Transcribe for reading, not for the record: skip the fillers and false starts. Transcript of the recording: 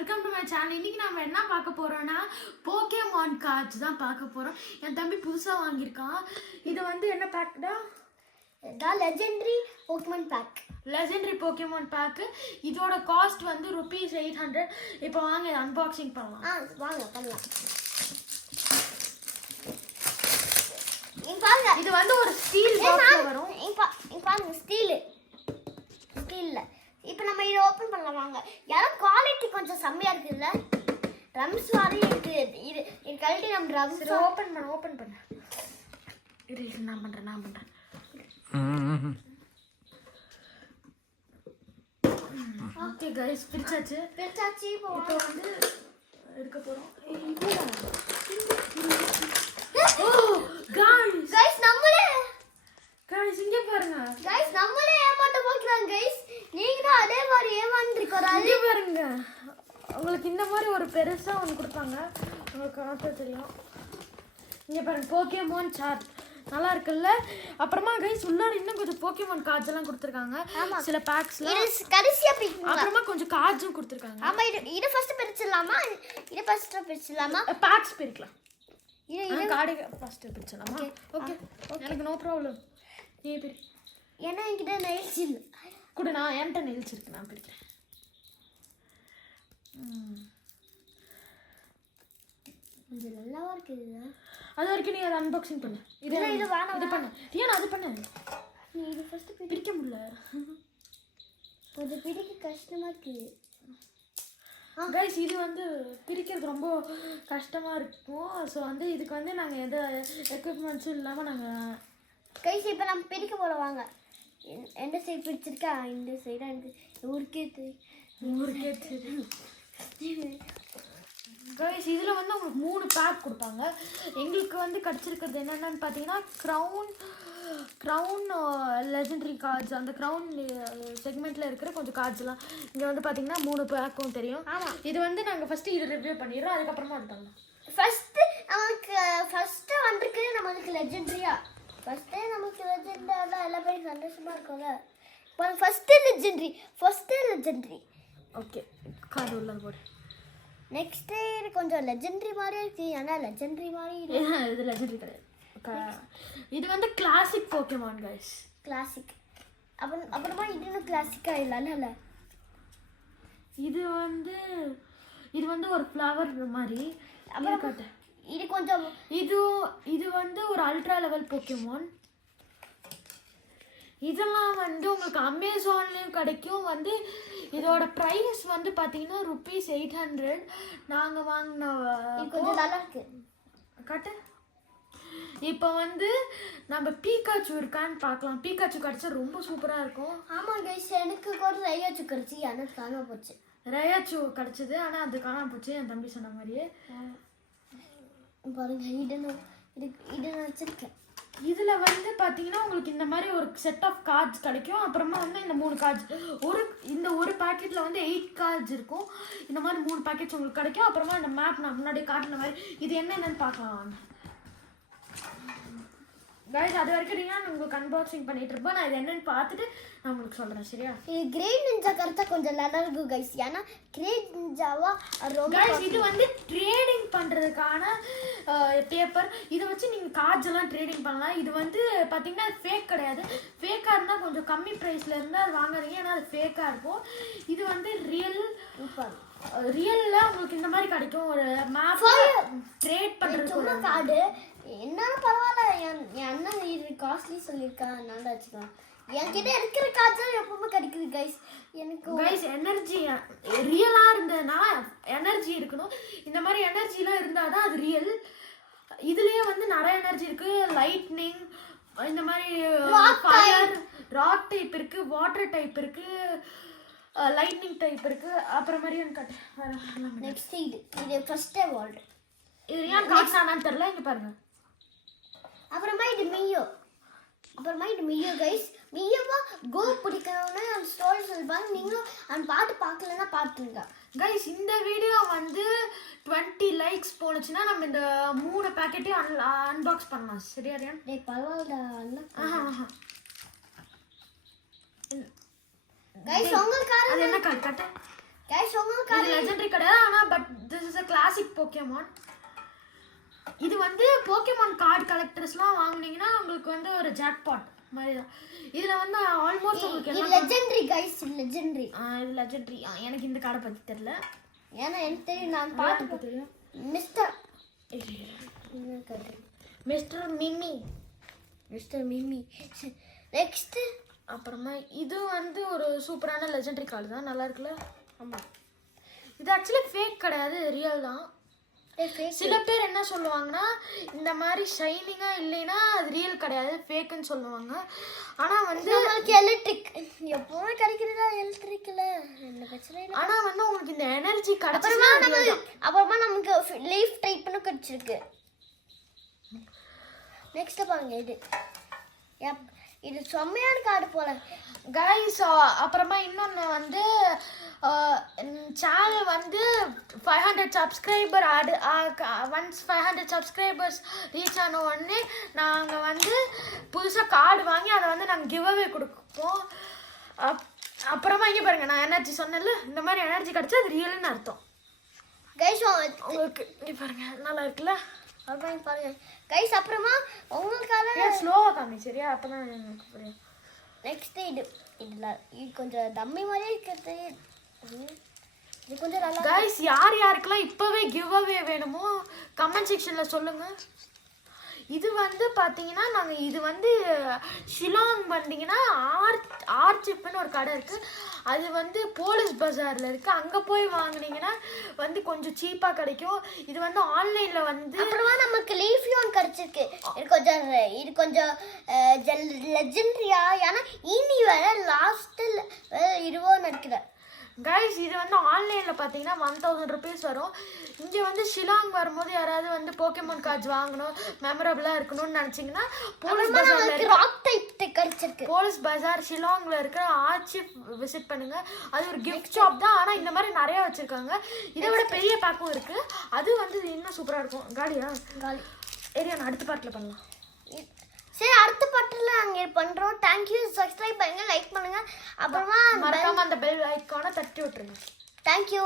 Welcome to my channel. இன்னைக்கு நாம என்ன பார்க்க போறோம்னா போக்கேமான் கார்ட்ஸ் தான் பார்க்க போறோம். என் தம்பி புதுசா வாங்கியிருக்கான். இது வந்து என்ன பேக்டா? Legendary Pokemon pack. Legendary Pokemon pack. இதோட காஸ்ட் வந்து ₹800. இப்போ வாங்க அன்பாக்சிங் பண்ணலாம். வாங்க பண்ணலாம். இங்க பாருங்க, இது வந்து ஒரு ஸ்டீல் பாக்ஸ்ல வரும். இங்க பாருங்க, ஸ்டீல்ல. இப்போ நம்ம இதை ஓபன் பண்ணலாம் வாங்க. யாரும் குவாலிட்டி கொஞ்சம் செம்மையா இருக்குல்ல. ட்ரம்ஸ் மாதிரி இருக்கு. இது கழட்டி நம்ம ட்ரம்ஸ் ஓபன் பண்ணு. இரு நான் பண்றேன். ஓகே गाइस, பிரிச்சாச்சு. இப்போ வந்து எடுக்க போறோம். गाइस நம்மளே இங்க பாருங்க. நம்மளே ஏமாத்த போறாங்க गाइस. நீங்களும் அதே மாதிரி ஏமாந்துறீங்க. இங்க பாருங்க. உங்களுக்கு இந்த மாதிரி ஒரு பெருசா ஒன்னு கொடுப்பாங்க. உங்களுக்கு பார்த்தா தெரியும். இங்க பாருங்க, போக்கேமான் சார்ட் நல்லா இருக்குல்ல. அப்புறமா गाइस உள்ளார இன்னும் கொஞ்சம் போக்கேமான் கார்ட்ஸ் எல்லாம் கொடுத்திருக்காங்க. சில பேக்ஸ்ல கடைசியா பிரிக்கணும். அப்புறமா கொஞ்சம் கார்ட்ஸும் கொடுத்திருக்காங்க. ஆமா, இது ஃபர்ஸ்ட் பிரிச்சிடலாமா? பேக்ஸ் பிரிக்கலாம். இது கார்டு ஃபர்ஸ்ட் பிரிச்சலாமா? ஓகே எனக்கு நோ ப்ராப்ளம். நீ பிரி. ஏன்னா என்கிட்ட நெயில்ஸ் இல்ல. கூட நான் என்கிட்ட நெயில்ஸ் இருக்கு, நான் பிரிக்கிறேன். இது நல்லாவா இருக்குது. அது வரைக்கும் நீ அதை அன்பாக்சிங் பண்ணு. இது வாங்க, இது பண்ணு. ஏன் அது பண்ணு. நீ இது ஃபர்ஸ்ட் பிரிக்க முடியல. கொஞ்சம் பிரிக்க கஷ்டமா இருக்கு. गाइस இது வந்து பிரிக்கிறது ரொம்ப கஷ்டமா இருக்கும். ஸோ வந்து இதுக்கு வந்து நாங்கள் எந்த எக்யூப்மெண்ட்ஸும் இல்லாமல் நாங்கள் गाइस இப்போ நம்ம பிரிக்க போகிறோம் வாங்க. எந்த சைடு பிரிச்சிருக்கா? இந்த சைடா? ஊருக்கே தெரியும். गाइस இதில் வந்து உங்களுக்கு 3 பேக் கொடுப்பாங்க. எங்களுக்கு வந்து கிடச்சிருக்கிறது என்னென்னு பார்த்தீங்கன்னா க்ரௌன் லெஜெண்டரி கார்ட்ஸ். அந்த க்ரௌன் செக்மெண்ட்டில் இருக்கிற கொஞ்சம் கார்ட்ஸ்லாம் இங்கே வந்து பார்த்தீங்கன்னா 3 பேக்கும் தெரியும். இது வந்து நாங்கள் ஃபஸ்ட்டு இது ரிவ்யூ பண்ணிடுறோம், அதுக்கப்புறமா அது பண்ணலாம். ஃபஸ்ட்டு வந்திருக்கு நம்மளுக்கு லெஜெண்டரியா. நமக்கு லெஜெண்டரியா எல்லா பேரும் சந்தோஷமாக இருக்கும்ல. First legendary. ஓகே, கார்டு உள்ள போடு. நெக்ஸ்ட்டு இது கொஞ்சம் லெஜெண்டரி மாதிரியே இருக்குது. ஆனால் லெஜெண்டரி மாதிரி இது லெஜெண்டரி கிடையாது. இது வந்து கிளாசிக் போக்கேமான் गाइस. கிளாசிக். அப்புறமா இன்னும் கிளாசிக்காக இல்லைல்ல. இது வந்து ஒரு ஃப்ளவர் மாதிரி. அப்புறம் இது கொஞ்சம் இது வந்து ஒரு அல்ட்ரா லெவல் போக்கேமான். இதெல்லாம் வந்து உங்களுக்கு அமேசான்லேயும் கிடைக்கும். வந்து இதோட ப்ரைஸ் வந்து பார்த்தீங்கன்னா ₹800. நாங்கள் வாங்கின கொஞ்சம் நல்லா இருக்கு. கட்டு. இப்போ வந்து நம்ம பீகாச்சு இருக்கான்னு பார்க்கலாம். பீகாச்சு கிடச்சா ரொம்ப சூப்பராக இருக்கும். ஆமாம் गाइस, எனக்கு கூட ரயாச்சு கிடச்சி. எனக்கு காணாம போச்சு. ரயாச்சு கிடச்சிது, ஆனால் அது காணாம போச்சு. என் தம்பி சொன்ன மாதிரியே. பாருங்க, இது நான் வச்சிருக்கேன். இதில் வந்து பார்த்தீங்கன்னா உங்களுக்கு இந்த மாதிரி ஒரு செட் ஆஃப் கார்ட்ஸ் கிடைக்கும். அப்புறமா வந்து இந்த 3 கார்ட்ஸ் இந்த ஒரு பேக்கெட்டில் வந்து 8 கார்ட்ஸ் இருக்கும். இந்த மாதிரி 3 பேக்கெட்ஸ் உங்களுக்கு கிடைக்கும். அப்புறமா இந்த மேப் நான் முன்னாடி காட்டின மாதிரி இது என்னென்னு பார்க்கலாம் गाइस. அது வரைக்கும் நான் உங்களுக்கு அன்பாக்சிங் பண்ணிட்டு இருப்பேன். நான் இது என்னன்னு பார்த்துட்டு நான் உங்களுக்கு சொல்கிறேன், சரியா? இது கிரேட் நிஞ்சா கரெக்டாக கொஞ்சம் நல்லா இருக்கும் गाइस. ஏன்னா கிரேட் நிஞ்சாவா ரொம்ப गाइस இது வந்து ட்ரேடிங் பண்ணுறதுக்கான பேப்பர். இதை வச்சு நீங்கள் கார்ட்ஸ் எல்லாம் ட்ரேடிங் பண்ணலாம். இது வந்து பார்த்தீங்கன்னா ஃபேக் கிடையாது. ஃபேக்காக இருந்தால் கொஞ்சம் கம்மி ப்ரைஸில் இருந்தால் அது வாங்குறீங்க. ஏன்னா அது ஃபேக்காக இருக்கும். இது வந்து ரியலில் உங்களுக்கு இந்த மாதிரி கிடைக்கும். ஒரு மேப் ட்ரேட் பண்ணுறது கார்டு என்னன்னு பரவாயில்ல. என் அண்ணன் இது காஸ்ட்லி சொல்லியிருக்கான், நல்லா வச்சுக்கலாம். என்கிட்ட இருக்கிற கார்ட்ஸ் எப்பவுமே கிடைக்குது गाइस. எனக்கு गाइस எனர்ஜி ரியலாக இருந்ததுன்னா எனர்ஜி இருக்கணும். இந்த மாதிரி எனர்ஜிலாம் இருந்தால் தான் அது ரியல். இதுலேயே வந்து நிறைய எனர்ஜி இருக்குது. லைட்னிங், இந்த மாதிரி ஃபயர், ராக் டைப் இருக்குது, வாட்டர் டைப் இருக்குது, லைட்னிங் டைப் இருக்குது. அப்புறம் மாதிரி நெக்ஸ்ட் இது ஃபர்ஸ்ட் வேர்ல்டு. இது ஏன் காட்டானான்னு தெரியல. இங்கே பாருங்க. அப்புறமா இது மியோ गाइस. மியோவா கோ பிடிக்கணும்னா அந்த ஸ்டோரி சொல்லுவாங்க. நீங்களும் அந்த பாட்டு பார்க்கலன்னா பார்த்துங்க गाइस. இந்த வீடியோ வந்து 20 லைக்ஸ் போனுச்சுன்னா நம்ம இந்த 3 பேக்கெட்டையும் அன்பாக்ஸ் பண்ணலாம், சரியா ரியான்? பரவாயில்ல. गाइस உங்களுக்கு அது என்ன கார்டு? கைஸ் உங்களுக்கு இது லெஜெண்டரி கிடையாது, ஆனா but this is a classic Pokemon. இது வந்து போக்கேமான் கார்டு கலெக்டர்ஸ்லாம் வாங்குனீங்கன்னா உங்களுக்கு வந்து ஒரு ஜாக்பாட் மாதிரி தான். இதுல வந்து ஆல்மோஸ்ட் உங்களுக்கு இது எல்லாம் லெஜெண்டரி கைஸ், லெஜெண்டரி. இது லெஜெண்டரி. எனக்கு இந்த கார்டை பத்தி தெரியல. ஏன்னா எனக்கு தெரியும், நான் பாட்டு தெரியும். Mister mister meme. Mister meme. Next அப்புறமா இது வந்து ஒரு சூப்பரான லெஜெண்டரி கார்டு தான், நல்லா இருக்குல்ல. ஆமாம், இது ஆக்சுவலி ஃபேக் கிடையாது, ரியல் தான். சில பேர் என்ன சொல்லுவாங்கன்னா இந்த மாதிரி ஷைனிங்கா இல்லைன்னா அது ரியல் கிடையாது, ஃபேக்குன்னு சொல்லுவாங்க. ஆனா வந்து நமக்கு எலக்ட்ரிக் எப்பவுமே கிடைக்கிறதா எலக்ட்ரிக்ல என்ன பிரச்சனை இல்லை. ஆனா வந்து உங்களுக்கு இந்த எனர்ஜி அப்புறமா நமக்கு லீஃப் டைப்னு கிடைச்சிருக்கு. நெக்ஸ்ட் பாருங்க, இது செம்மையான கார்டு போல கைஸ். அப்புறமா இன்னொன்று வந்து சேனல் வந்து 500 சப்ஸ்கிரைபர் ஒன்ஸ் 500 சப்ஸ்கிரைபர்ஸ் ரீச் ஆன உடனே நாங்கள் வந்து புதுசாக கார்டு வாங்கி அதை வந்து நாங்கள் கிவ் அவே கொடுப்போம். அப்புறமா இங்கே பாருங்க, நான் எனர்ஜி சொன்னேன்ல, இந்த மாதிரி எனர்ஜி கிடச்சா அது ரியல்னு அர்த்தம். கைஸ் உங்களுக்கு இங்கே பாருங்க, நல்லா இருக்குல்ல. பாருங்க கைஸ். அப்புறமா உங்களுக்காக ஸ்லோவாக காமி, சரியா? அப்போ தான் எனக்கு புரியும். நெக்ஸ்ட் இது கொஞ்சம் டம்மி மாதிரியே இருக்கிறது. இது கொஞ்சம் நல்லா. கைஸ், யாருக்கெல்லாம் இப்போவே கிவ் அவே வேணுமோ கமெண்ட் செக்ஷனில் சொல்லுங்கள். இது வந்து பார்த்தீங்கன்னா நாங்கள் இது வந்து ஷிலாங் வந்தீங்கன்னா ஆர்ச்சிப்னு ஒரு கடை இருக்குது, அது வந்து போலீஸ் பஜாரில் இருக்குது. அங்கே போய் வாங்கினீங்கன்னா வந்து கொஞ்சம் சீப்பாக கிடைக்கும். இது வந்து ஆன்லைனில் வந்து அப்புறமா நமக்கு லீஃபியோன் கிடச்சிருக்கு. இது கொஞ்சம் லெஜெண்டரியா, ஏன்னா இனி வேற லாஸ்ட்டில் 20 நினைக்கிறேன். கைஸ், இது வந்து ஆன்லைனில் பார்த்தீங்கன்னா 1000 rupees வரும். இங்கே வந்து ஷிலாங் வரும்போது யாராவது வந்து போக்கேமான் கார்ட்ஸ் வாங்கணும், மெமரபிளாக இருக்கணும்னு நினச்சிங்கன்னா போலீஸ் பஜார் ஷிலாங்கில் இருக்கிற ஆர்ச்சிப் விசிட் பண்ணுங்கள். அது ஒரு கிஃப்ட் ஷாப் தான், ஆனால் இந்த மாதிரி நிறையா வச்சுருக்காங்க. இதை விட பெரிய பேக்கும் இருக்குது, அது வந்து இன்னும் சூப்பராக இருக்கும். காலியா? காலி ஏரியா, நான் அடுத்த பாட்டில் பண்ணலாம். சரி, அடுத்த பாட்டில் அங்கே பண்ணுறோம். தேங்க்யூ. சப்ஸ்கிரைப் பண்ணுங்கள், லைக் பண்ணுங்கள், அப்புறமா மறக்காமல் அந்த பெல் ஐக்கானை தட்டி விட்டுருங்க. தேங்க்யூ.